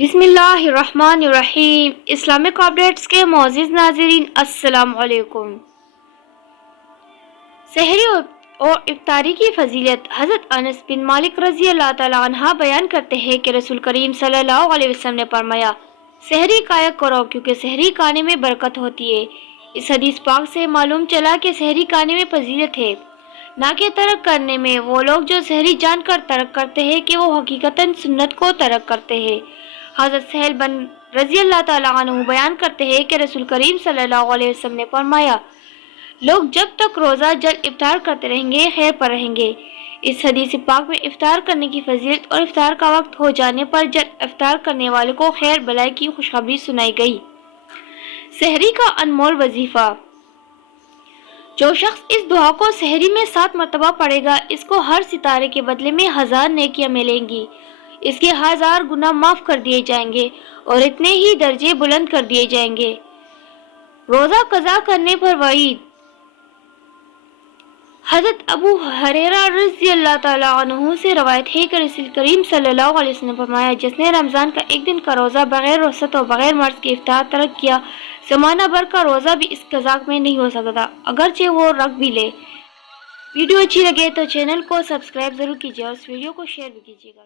بسم اللہ الرحمن الرحیم۔ اسلامک اپڈیٹس کے معزز ناظرین السلام علیکم۔ سحری اور افطاری کی فضیلت حضرت انس بن مالک رضی اللہ تعالیٰ عنہ بیان کرتے ہیں کہ رسول کریم صلی اللہ علیہ وسلم نے فرمایا، سحری کھایا کرو کیونکہ سحری کھانے میں برکت ہوتی ہے۔ اس حدیث پاک سے معلوم چلا کہ سحری کھانے میں فضیلت ہے، نہ کہ ترک کرنے میں۔ وہ لوگ جو سحری جان کر ترک کرتے ہیں کہ وہ حقیقتاً سنت کو ترک کرتے ہیں۔ حضرت سہیل بن رضی اللہ تعالیٰ عنہ بیان کرتے ہیں کہ رسول کریم صلی اللہ علیہ وسلم نے فرمایا، لوگ جب تک روزہ جل افطار کرتے رہیں گے خیر پر رہیں گے۔ اس حدیث پاک میں افطار کرنے کی فضیلت اور افطار کا وقت ہو جانے پر جل افطار کرنے والے کو خیر بلائی کی خوشخبری سنائی گئی۔ سحری کا انمول وظیفہ۔ جو شخص اس دعا کو سحری میں 7 مرتبہ پڑھے گا، اس کو ہر ستارے کے بدلے میں 1000 نیکیاں ملیں گی۔ اس کے 1000 گناہ معاف کر دیے جائیں گے اور اتنے ہی درجے بلند کر دیے جائیں گے۔ روزہ قضا کرنے پر وعید۔ حضرت ابو ہریرہ رضی اللہ تعالیٰ عنہ سے روایت ہے کہ رسول کریم صلی اللہ علیہ وسلم نے فرمایا، جس نے رمضان کا ایک دن کا روزہ بغیر رخصت اور بغیر مرض کے افطار ترک کیا، زمانہ بھر کا روزہ بھی اس قضا میں نہیں ہو سکتا، اگرچہ وہ رکھ بھی لے۔ ویڈیو اچھی لگے تو چینل کو سبسکرائب ضرور کیجیے اور اس ویڈیو کو شیئر بھی کیجیے گا۔